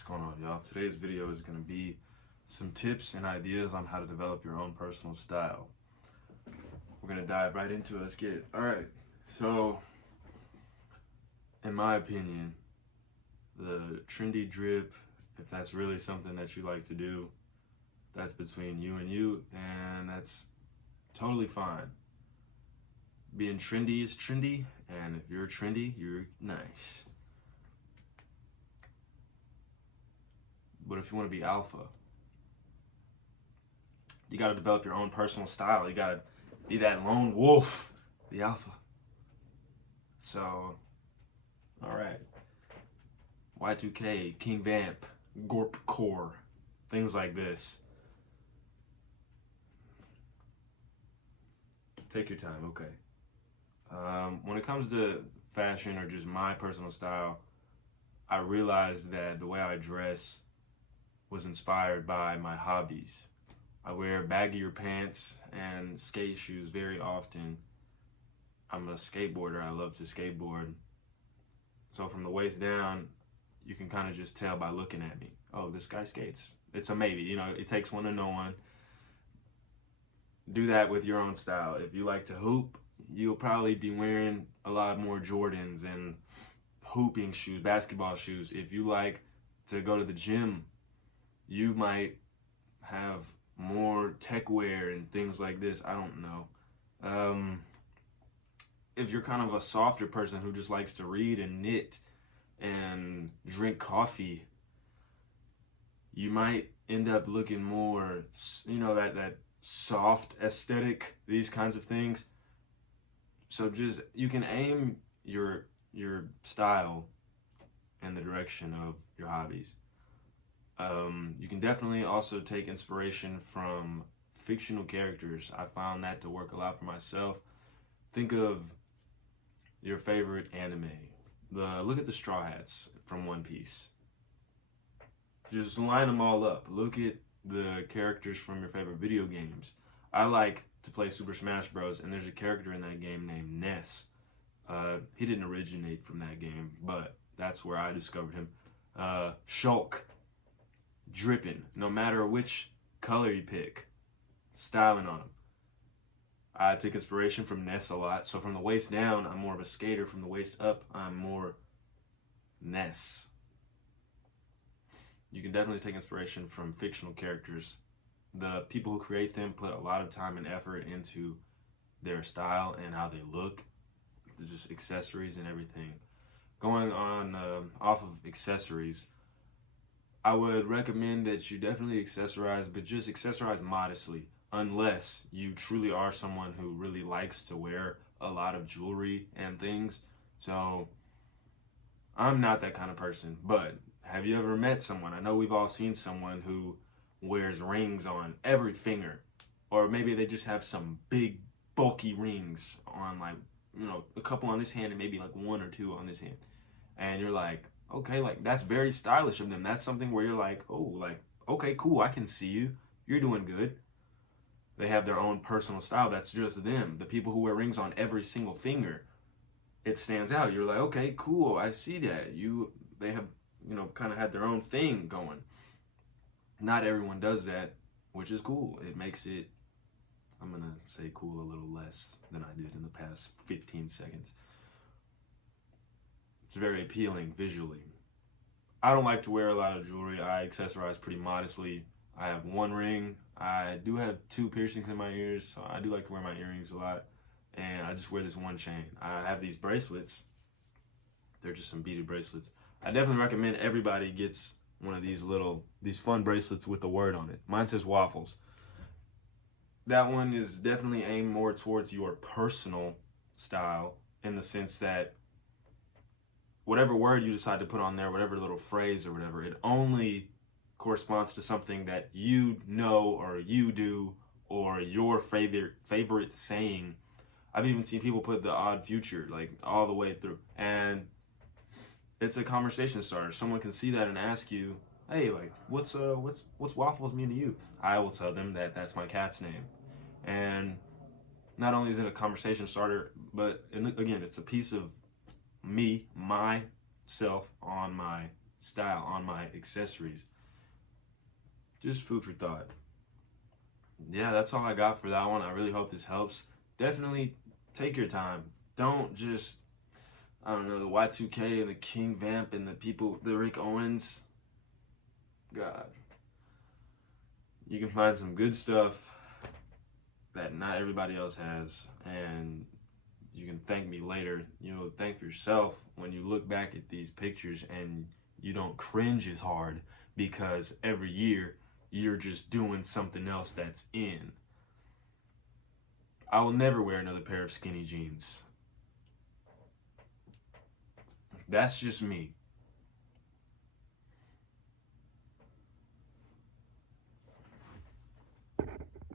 What's going on, y'all? Today's video is going to be some tips and ideas on how to develop your own personal style. We're going to dive right into it. Let's get it. Alright, so in my opinion, the trendy drip, if that's really something that you like to do, that's between you, and that's totally fine. Being trendy is trendy, and if you're trendy, you're nice. But if you want to be alpha, you got to develop your own personal style. You got to be that lone wolf, the alpha. So, all right. Y2K, King Vamp, Gorp Core, things like this. Take your time, okay. When it comes to fashion or just my personal style, I realized that the way I dress was inspired by my hobbies. I wear baggier pants and skate shoes very often. I'm a skateboarder. I love to skateboard. So from the waist down, you can kind of just tell by looking at me. Oh, this guy skates. It's a maybe. You know, it takes one to know one. Do that with your own style. If you like to hoop, you'll probably be wearing a lot more Jordans and hooping shoes, basketball shoes. If you like to go to the gym, you might have more tech wear and things like this. I don't know. If you're kind of a softer person who just likes to read and knit and drink coffee, you might end up looking more, you know, that soft aesthetic, these kinds of things. So just, you can aim your style in the direction of your hobbies. You can definitely also take inspiration from fictional characters. I found that to work a lot for myself. Think of your favorite anime. Look at the Straw Hats from One Piece. Just line them all up. Look at the characters from your favorite video games. I like to play Super Smash Bros. And there's a character in that game named Ness. He didn't originate from that game, but that's where I discovered him. Shulk. Dripping, no matter which color you pick, styling on them. I took inspiration from Ness a lot. So from the waist down, I'm more of a skater. From the waist up, I'm more Ness. You can definitely take inspiration from fictional characters. The people who create them put a lot of time and effort into their style and how they look, just accessories and everything. Going on off of accessories, I would recommend that you definitely accessorize, but just accessorize modestly, unless you truly are someone who really likes to wear a lot of jewelry and things. So I'm not that kind of person, but have you ever met someone? I know we've all seen someone who wears rings on every finger, or maybe they just have some big bulky rings on, like, you know, a couple on this hand and maybe like one or two on this hand. And you're like, okay, like, that's very stylish of them. That's something where you're like, oh, like, okay, cool, I can see you. You're doing good. They have their own personal style. That's just them. The people who wear rings on every single finger, it stands out. You're like, okay, cool, I see that. They have, you know, kind of had their own thing going. Not everyone does that, which is cool. It makes it, I'm going to say cool a little less than I did in the past 15 seconds. It's very appealing visually. I don't like to wear a lot of jewelry. I accessorize pretty modestly. I have one ring. I do have two piercings in my ears, so I do like to wear my earrings a lot. And I just wear this one chain. I have these bracelets. They're just some beaded bracelets. I definitely recommend everybody gets one of these fun bracelets with the word on it. Mine says Waffles. That one is definitely aimed more towards your personal style, in the sense that whatever word you decide to put on there, whatever little phrase or whatever, it only corresponds to something that you know or you do, or your favorite saying. I've even seen people put the odd future like all the way through, and it's a conversation starter. Someone can see that and ask you, hey, like, what's Waffles mean to you? I will tell them that that's my cat's name. And not only is it a conversation starter, but again, it's a piece of me, myself, on my style on my accessories. Just food for thought. Yeah, that's all I got for that one. I really hope this helps. Definitely take your time. Don't just, I don't know, the Y2K and the King Vamp and the people, the Rick Owens. God. You can find some good stuff that not everybody else has, and you can thank me later. You know, thank yourself when you look back at these pictures and you don't cringe as hard because every year you're just doing something else that's in. I will never wear another pair of skinny jeans. That's just me.